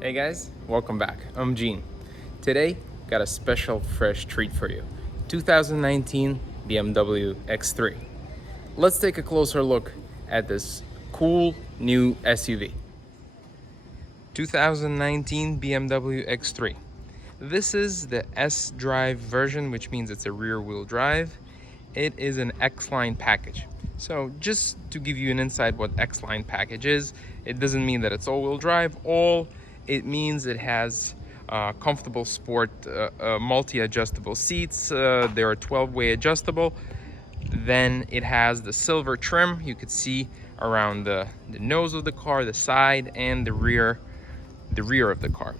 Hey guys, welcome back. I'm Gene. Today, got a special fresh treat for you. 2019 BMW X3. Let's take a closer look at this cool new SUV. 2019 BMW X3. This is the S-Drive version, which means it's a rear-wheel drive. It is an X-Line package. So just to give you an insight what X-Line package is, it doesn't mean that it's all-wheel drive. It means it has comfortable sport, multi-adjustable seats. They are 12-way adjustable. Then it has the silver trim. You could see around the nose of the car, the side, and the rear of the car.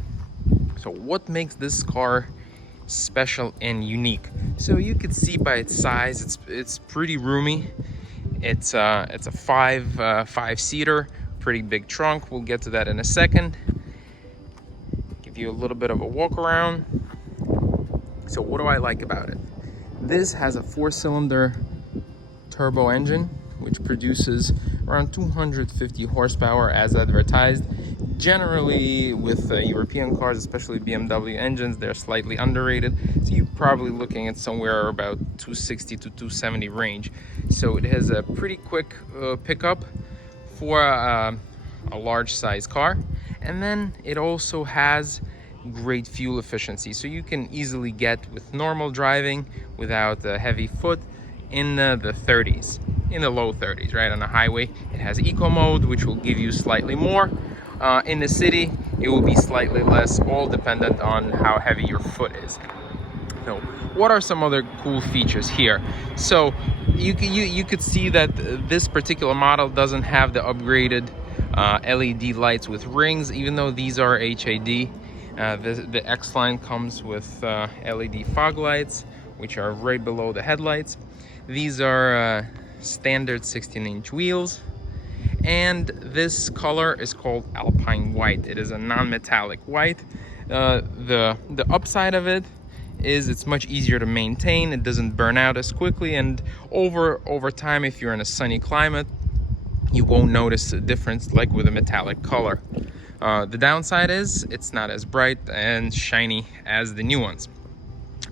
So what makes this car special and unique? So you could see by its size, it's pretty roomy. It's a five-seater, pretty big trunk. We'll get to that in a second. Give you a little bit of a walk around. So what do I like about it? This has a 4-cylinder turbo engine, which produces around 250 horsepower as advertised. Generally, with European cars, especially BMW engines, they're slightly underrated. So you're probably looking at somewhere about 260 to 270 range. So it has a pretty quick pickup for a large size car. And then it also has great fuel efficiency. So you can easily get with normal driving without a heavy foot in the 30s, in the low 30s, right? On the highway, it has eco mode, which will give you slightly more. In the city, it will be slightly less, all dependent on how heavy your foot is. So what are some other cool features here? So you could see that this particular model doesn't have the upgraded LED lights with rings, even though these are HID. The X-Line comes with LED fog lights, which are right below the headlights. These are standard 16-inch wheels. And this color is called Alpine White. It is a non-metallic white. The upside of it is it's much easier to maintain. It doesn't burn out as quickly, and over time, if you're in a sunny climate, you won't notice a difference like with a metallic color. The downside is it's not as bright and shiny as the new ones.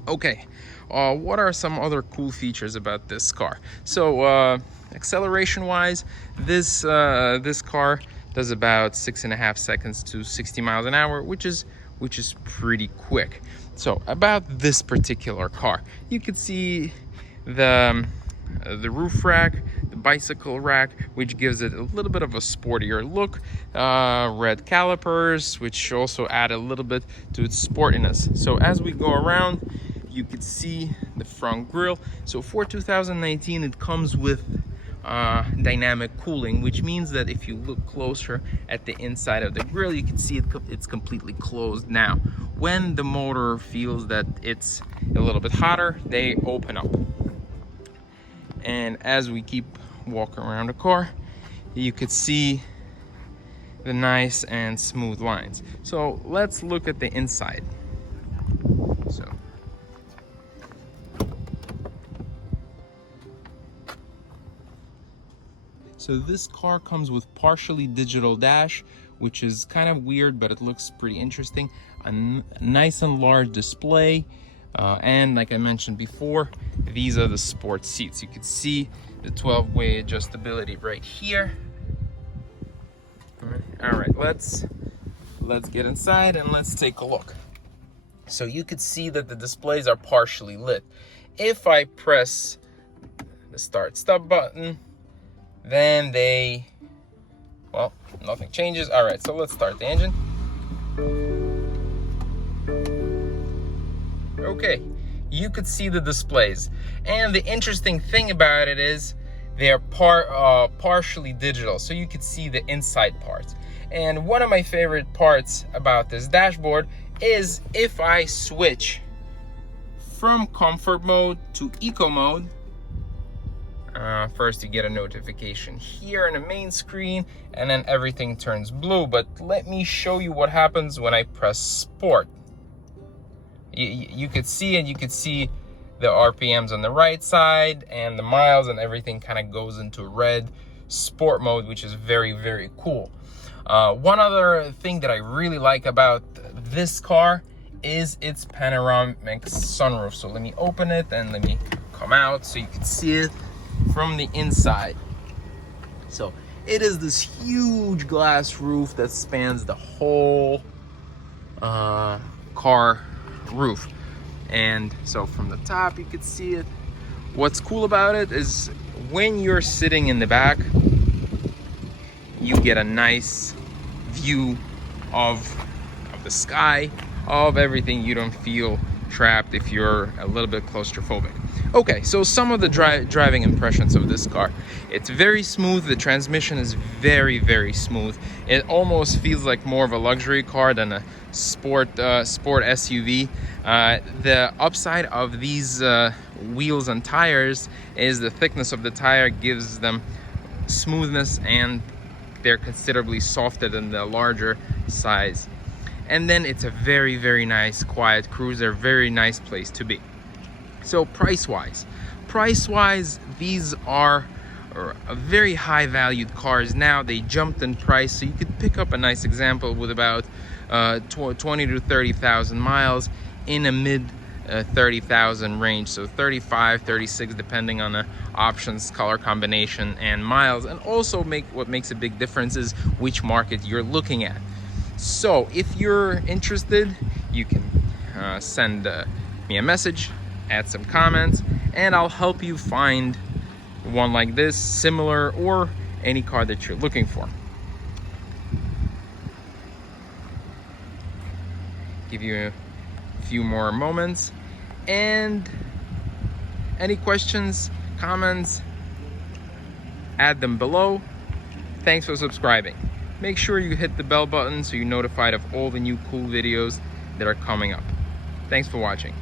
Okay, what are some other cool features about this car? So acceleration wise, this car does about 6.5 seconds to 60 miles an hour, which is pretty quick. So about this particular car, you could see the roof rack, the bicycle rack, which gives it a little bit of a sportier look. Red calipers, which also add a little bit to its sportiness. So as we go around, you could see the front grille. So for 2019, it comes with dynamic cooling, which means that if you look closer at the inside of the grille, you can see it's completely closed now. When the motor feels that it's a little bit hotter, they open up. And as we keep walking around the car, you could see the nice and smooth lines. So let's look at the inside. So this car comes with partially digital dash, which is kind of weird, but it looks pretty interesting. A nice and large display. And like I mentioned before, these are the sport seats. You can see the 12-way adjustability right here. All right, let's get inside and let's take a look. So you could see that the displays are partially lit. If I press the start stop button, then nothing changes. All right, so let's start the engine. Okay, you could see the displays. And the interesting thing about it is they're partially digital, so you could see the inside parts. And one of my favorite parts about this dashboard is if I switch from comfort mode to eco mode, first you get a notification here in the main screen, and then everything turns blue. But let me show you what happens when I press sport. You could see the RPMs on the right side, and the miles and everything kind of goes into red sport mode, which is very, very cool. One other thing that I really like about this car is its panoramic sunroof. So let me open it and let me come out so you can see it from the inside. So it is this huge glass roof that spans the whole car roof. And so from the top you could see it. What's cool about it is when you're sitting in the back, you get a nice view of the sky, of everything. You don't feel trapped if you're a little bit claustrophobic. Okay, so some of the driving impressions of this car. It's very smooth. The transmission is very, very smooth. It almost feels like more of a luxury car than a sport SUV. The upside of these wheels and tires is the thickness of the tire gives them smoothness, and they're considerably softer than the larger size. And then it's a very, very nice quiet cruiser, very nice place to be. So price-wise, these are very high valued cars now. They jumped in price, so you could pick up a nice example with about 20 to 30,000 miles in a mid 30,000 range, so 35, 36, depending on the options, color combination, and miles. And also what makes a big difference is which market you're looking at. So if you're interested, you can send me a message, add some comments, and I'll help you find one like this, similar, or any car that you're looking for. Give you a few more moments, and any questions, comments, add them below. Thanks for subscribing. Make sure you hit the bell button so you're notified of all the new cool videos that are coming up. Thanks for watching.